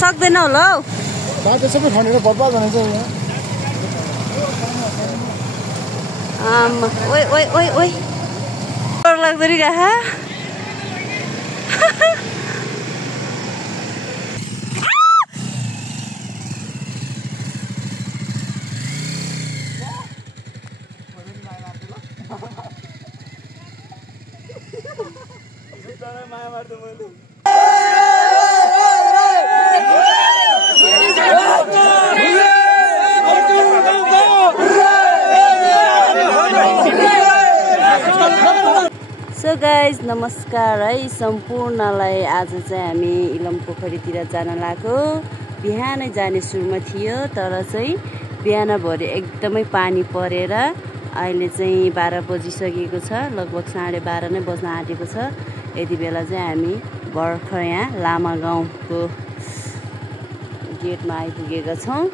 सक्दैन होला हौ बाटो सबै खनेर बर्बाद बनाउँछ यहाँ ओइ ओइ ओइ ओइ डर लाग्दो रे गाहा सो गाइज नमस्कार है सम्पूर्णलाई आज चाहिँ हामी इलम पोखरीतिर जान लागेको बिहानै जाने सुरुमा थियो तर चाहिँ बिहानभरि एकदमै पानी परेर अहिले चाहिँ 12 बजिसकेको छ लगभग 12:30 नै बज्न आँटेको छ यति बेला चाहिँ हामी भर्खर यहाँ लामा गाउँको गेटमा आइपुगेका छौँ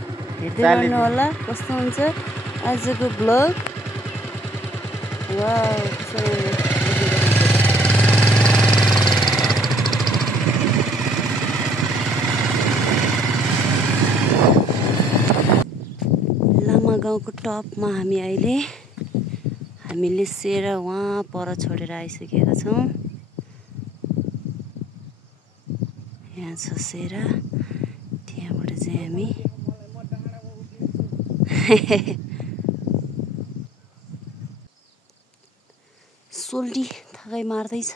हेर्दै गर्नु होला कस्तो हुन्छ आजको ब्लग वाउ गाउँको टपमा हामी अहिले हामीले सेरा वहाँ पर छोडेर आइसकेका छौँ यहाँ छ सेरा त्यहाँबाट चाहिँ हामी सोल्टी थकाइ मार्दैछ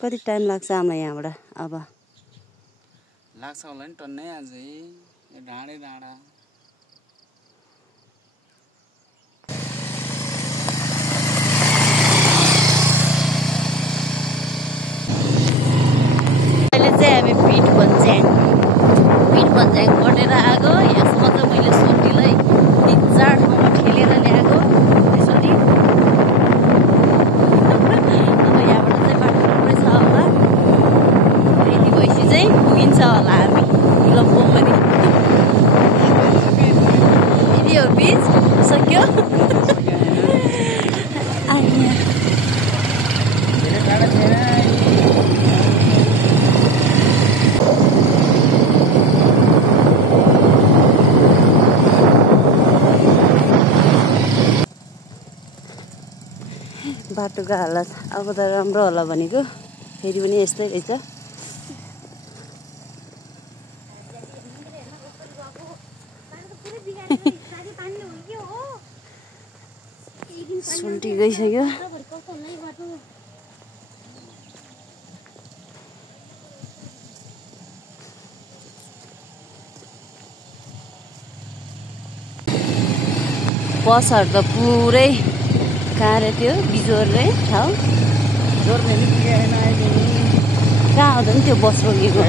कति टाइम लाग्छ आमा यहाँबाट अब लाग्छ होला नि टन्नै अझै डाँडै डाँडा अहिले चाहिँ हामी पिठ भन्ज्याङ कटेर आएको यसमा चाहिँ मैले सोल्टीलाई 3-4 ठाउँमा ठेलेर ल्याएको यसरी अब यहाँबाट चाहिँ बाटो राम्रै छ होला यति भएपछि चाहिँ पुगिन्छ होला हामी इलम पोखरी यदि हो बिच सक्यो बाटोको हालत अब त राम्रो होला भनेको फेरि पनि यस्तै रहेछ सुल्टी गइसक्यो बसहरू त पुरै कहाँ रे त्यो बिजोरले ठाउँ कहाँ आउँदा नि त्यो बस रोकेको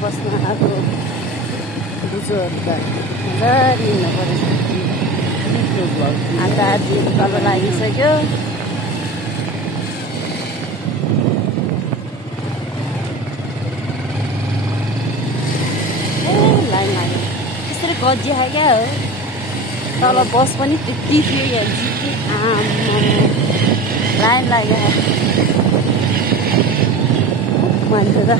बस्न आएको बुझोहरू त मजाले हिँड्नु पऱ्यो आधा आधी तल लागिसक्यो लाइन लाग्यो त्यसरी गजिया क्या हो तल बस पनि त्यति थियो यहाँ जित्यो लाइन लाग्यो मान्छे त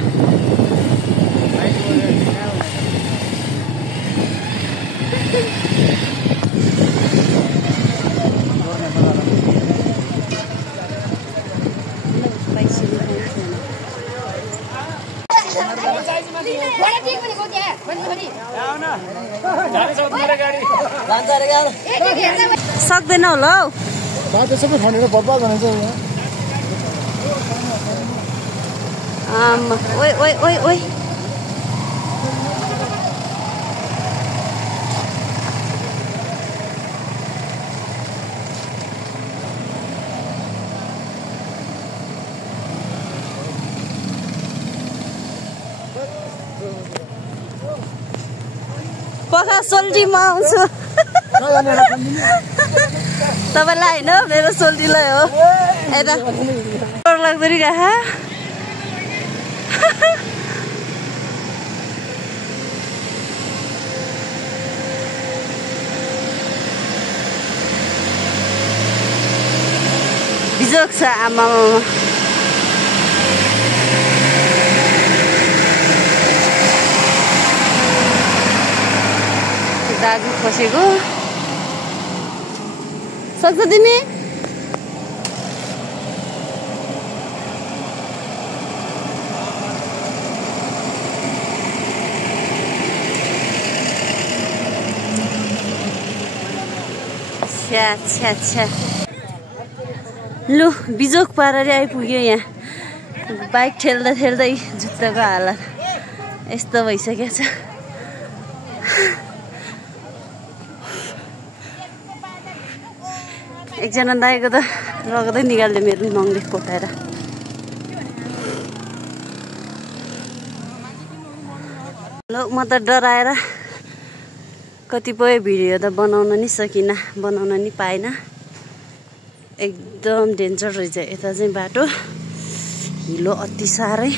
सक्दैन होला हौ बाटो सबै खनेर बर्बाद भनेछ यहाँ आमा ओइ ओइ ओइ ओइ पखा सोल्टीमा आउँछु तपाईँलाई होइन मेरो सोल्टीलाई हो यता डर लाग्दो नि कहाँ बिजोक छ आमा दाजु खसेको सक्छ तिमी छ्या छ्या छ्या लु बिजोक पाराले आइपुग्यो यहाँ बाइक ठेल्दा ठेल्दै जुत्ताको हालत यस्तो भइसकेको छ एकजना दाइको त रगतै निकाल्दै मेरो नङले कोटाएर ल म त डराएर कतिपय भिडियो त बनाउन नि सकिनँ बनाउन नि पाइनँ एकदम डेन्जर रहेछ यता चाहिँ बाटो हिलो अति साह्रै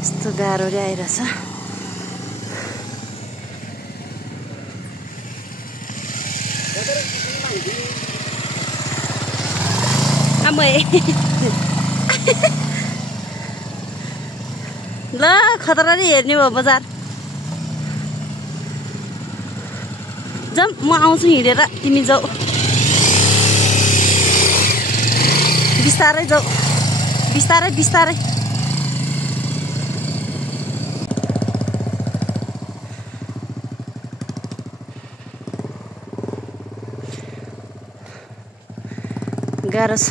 यस्तो गाह्रो आइरहेछ ल खतरा हेर्ने भयो बजार जाऊ म आउँछु हिँडेर तिमी जाऊ बिस्तारै जाऊ बिस्तारै बिस्तारै गाह्रो छ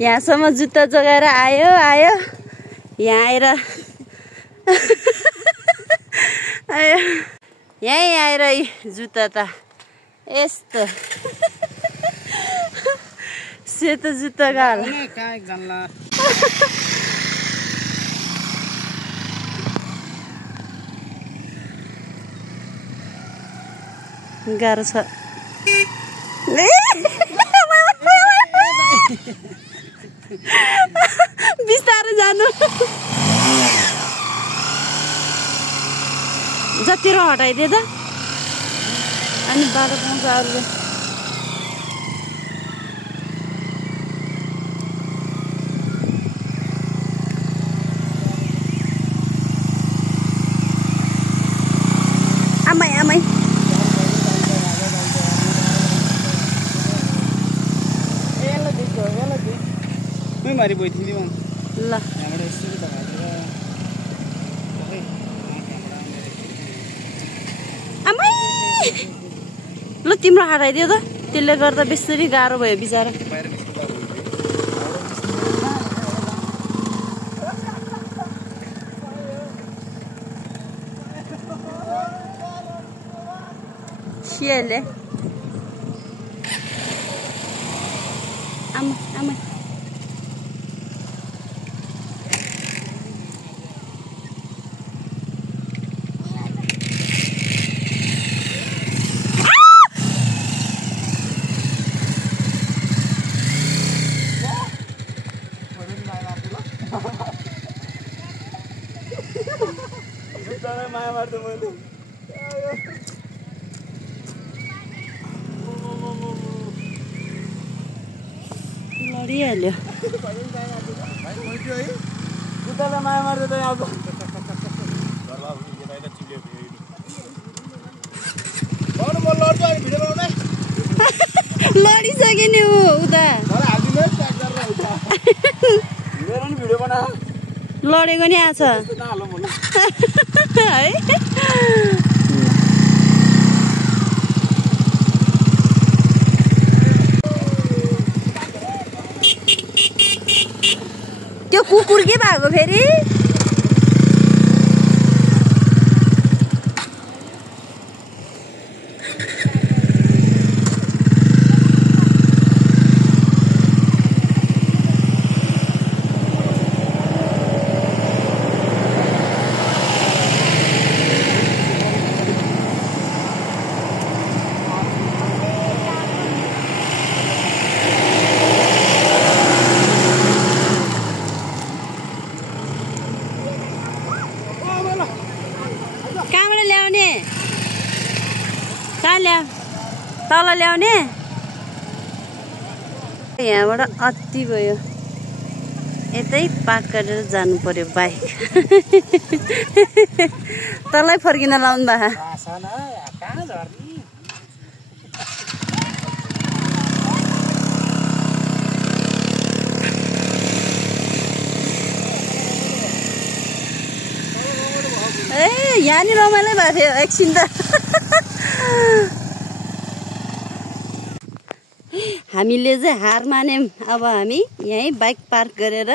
यहाँसम्म जुत्ता जोगाएर आयो आयो यहाँ आएर आयो यहीँ आएर जुत्ता त यस्तो सेतो जुत्ता गाल गाह्रो छ बिस्तारै जानु जति र हटाइदिए त अनि बाटो पाउँछ अरूले आमै आमै मारी बैठिदिनु ल आमै ल तिम्रो हटाइदियो त त्यसले गर्दा बेसरी गाह्रो भयो बिचारा सियाले आमै आमै माया मार्दै मैले लडिहाल्यो जुत्तालाई माया मार्दै त अब लडिसक्यो नि ऊ उता हालिदिनु है प्याक गरेर लडेको नि आछ है त्यो कुकुर के भएको फेरि तल ल्याउने यहाँबाट अति भयो यतै पार्क गरेर जानु पर्यो बाइक तलै फर्किन लाउनु भा ए यहाँनिर रमाइलो भएको थियो एकछिन त हामीले चाहिँ हार मान्यौँ अब हामी यहीँ बाइक पार्क गरेर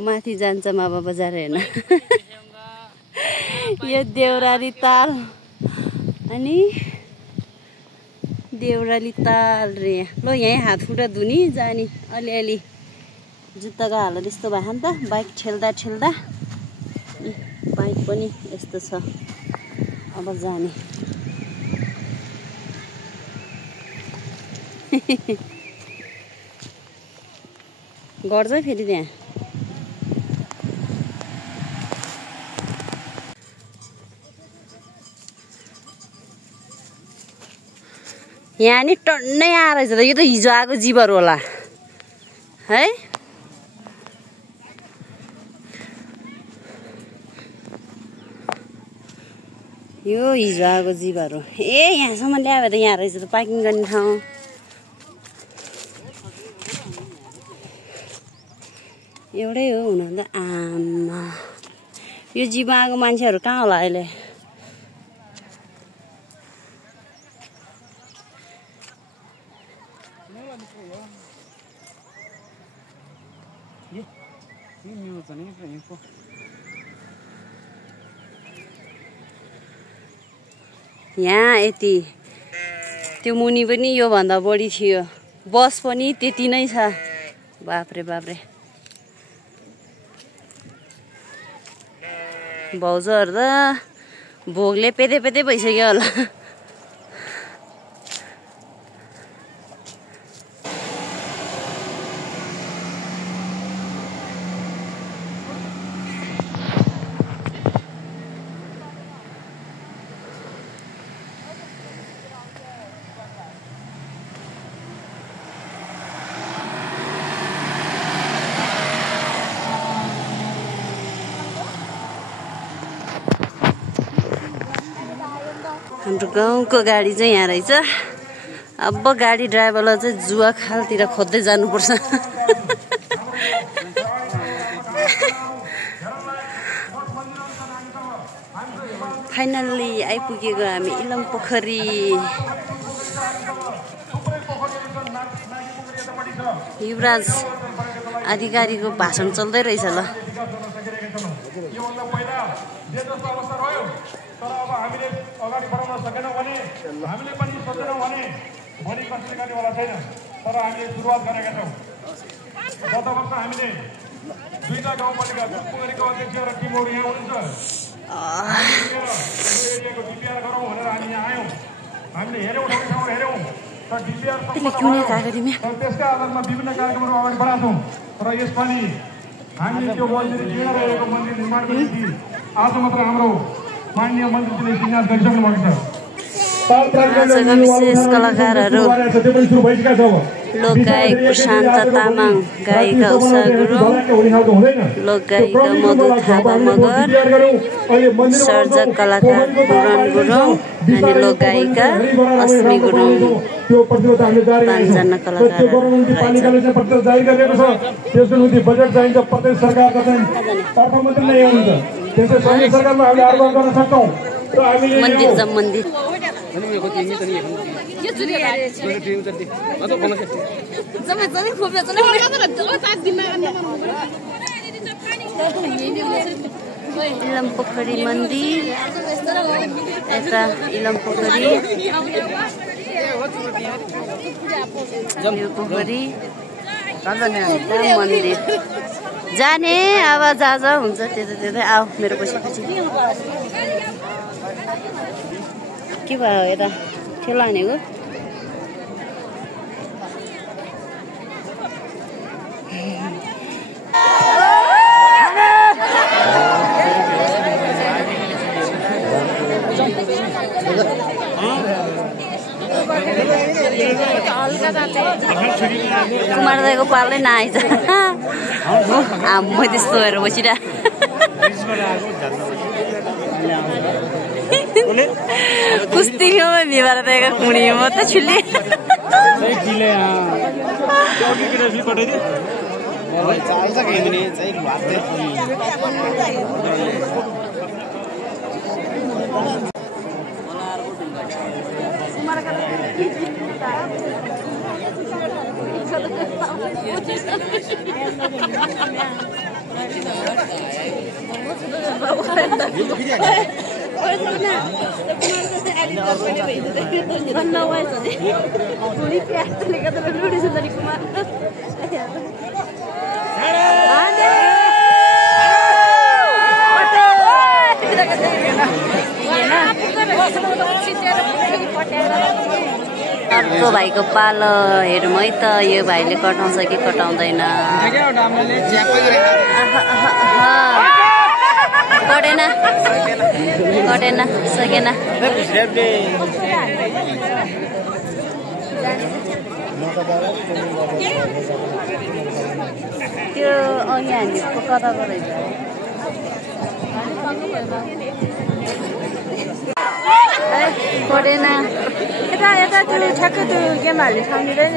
माथि जान्छौँ अब बजार हेर्न यो देउराली ताल अनि देउराली ताल रे ल यहीँ हात खुट्टा धुनी जाने अलिअलि जुत्ताको हालत यस्तो भयो नि त बाइक ठेल्दा ठेल्दा बाइक पनि यस्तो छ अब जाने गर्छ फेरि त्यहाँ यहाँ नि टन्नै आएर रहेछ त यो त हिजो आएको जीवहरू होला है यो हिजो आएको जीवहरू ए यहाँसम्म ल्यायो त यहाँ रहेछ त पार्किङ गर्ने ठाउँ एउटै हो हुन त आमा यो जीवमा आएको मान्छेहरू कहाँ होला अहिले यहाँ यति त्यो मुनि पनि योभन्दा बढी थियो बस पनि त्यति नै छ बाफ्रे बाफ्रे भाउजूहरू त भोगले पेदे पेदे भइसक्यो होला हाम्रो गाउँको गाडी चाहिँ यहाँ रहेछ अब गाडी ड्राइभरलाई चाहिँ जुवा खालतिर खोज्दै जानुपर्छ फाइनल्ली आइपुगेको हामी इलम पोखरी युवराज अधिकारीको भाषण चल्दै रहेछ ल तर अब हामीले अगाडि बढाउन सकेनौँ भने हामीले पनि सोचेनौँ भने भोलि कसैले गर्नेवाला छैन तर हामीले सुरुवात गरेका छौँ गत वर्ष हामीले दुईटा गाउँपालिका पोखरीको अध्यक्ष र टिमहरू यहाँ हुनुहुन्छ एरियाको डिपिआर गरौँ भनेर हामी यहाँ आयौँ हामीले हेऱ्यौँ ठाउँ हेऱ्यौँ तर डिपिआर त्यसका आधारमा विभिन्न कार्यक्रमहरू अगाडि बढाउँछौँ र यसपालि हामीले त्यो मन्दिर लिएर रहेको मन्दिर निर्माणको निम्ति आज मात्र हाम्रो माननीय मन्त्रीले सिन्यास गरिसक्नु भएको छ विशेष कलाकारहरू त्यो पनि सुरु भइसकेको छ अब लोकगायक प्रशान्त तामाङ, गायिका उषा गुरुङ, लोकगायिका मधु थापा मगर, सर्जक कलाकार पुरण गुरुङ अनि लोकगायिका अस्मी गुरुङ, 5 जना कलाकारहरू मन्दिर जम मन्दिर इलम पोखरी मन्दिर यता इलम पोखरी पोखरी मन्दिर जाने अब जा हुन्छ त्यतै आऊ मेरो पछि के भयो यता ठेला हानेको कुमार दाइको पालै नआइज म त्यस्तो हेरेर बसिरह कुस्ती में बिहार देगा कुड़ी में तो छुले अर्को भाइको पालो हेरौँ है त यो भाइले कटाउँछ कि कटाउँदैन कटेन सकेन त्यो यहाँ हामी कताको रहेछ कटेन यता त्यो ठ्याक्कै त्यो गेमहरूले खाँदैन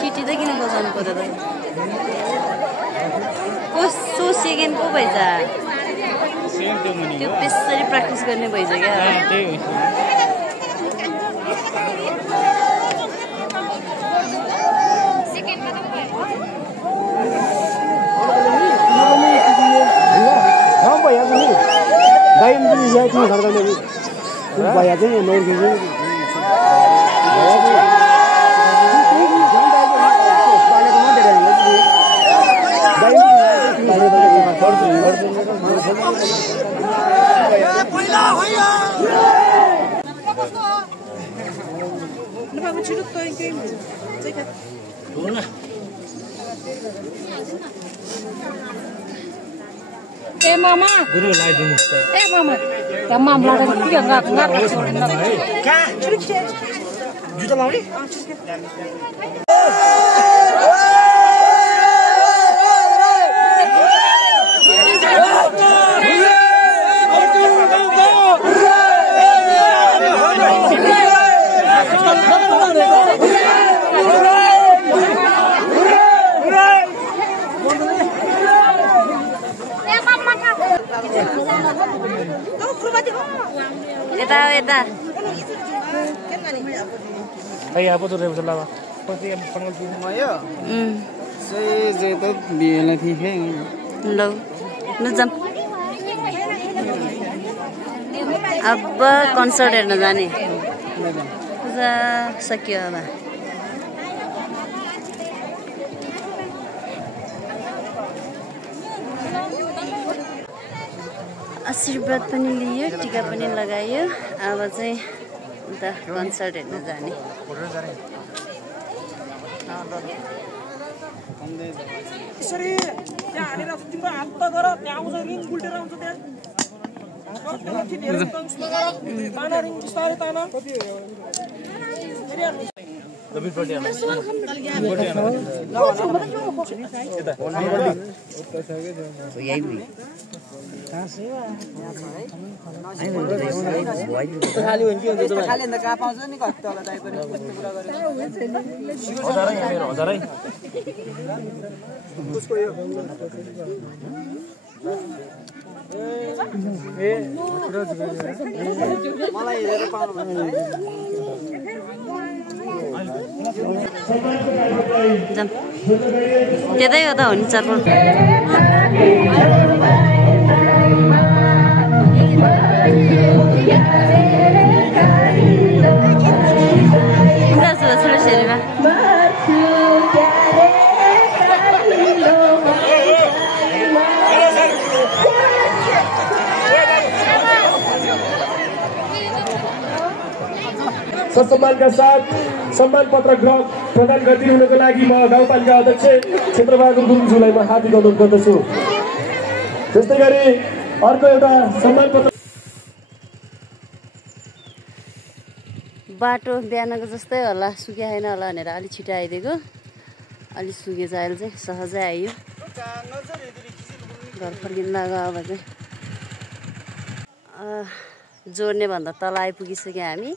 सिटी त किन बजाउनु पर्यो त कस्तो सेकेन्ड को भइज त्यो बेसरी प्र्याक्टिस गर्ने भइज क्या ए मामा गुरु लाइदिनु ए मामा तमाम लाडा के गात गात का जुत्ता लाउने यता Ay, apa tu rem selawa? Pasti yang panggil tu. Maya. Saya tu biar lah thik hai. Lo, nu jam. अब कन्सर्ट हेर्न जाने पूजा सकियो अब आशीर्वाद पनि लियो टिका पनि लगायो अब चाहिँ उता कन्सर्ट हेर्न जाने यसरी त्यहाँ हालेर तिम्रो हात त गर त्यहाँ आउँछ रिङ उल्टेर आउँछ त्यहाँ ताना रिङ बिस्तारै ताना त्यतै हो त हो नि चटपट सम्मानका साथ सम्मान पत्र प्रदान गरिदिनुको लागि म गाउँपालिका अध्यक्ष क्षेत्रबहादुर गुरुङज्यूलाई म हार्दिक अनुरोध गर्दछु। त्यस्तै गरी अर्को एउटा सम्मान पत्र बाटो बिहानको जस्तै होला सुके छैन होला भनेर अलिक छिटो आइदिएको अलिक सुकेछ अहिले चाहिँ सहजै आइयो घर फर्किन लाग्यो अब चाहिँ जोड्ने भन्दा तल आइपुगिसक्यो हामी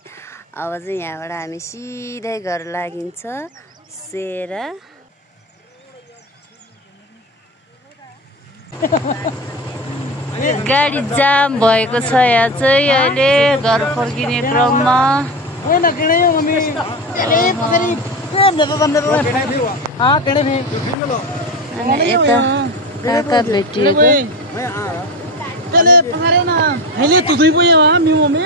अब चाहिँ यहाँबाट हामी सिधै घर लागिन्छ सेरा गाडी जाम भएको छ यहाँ चाहिँ अहिले घर फर्किने क्रममा अनि यता काका भेटिएको Pele, paharin na. Hele, tutuy po yun, mi mami.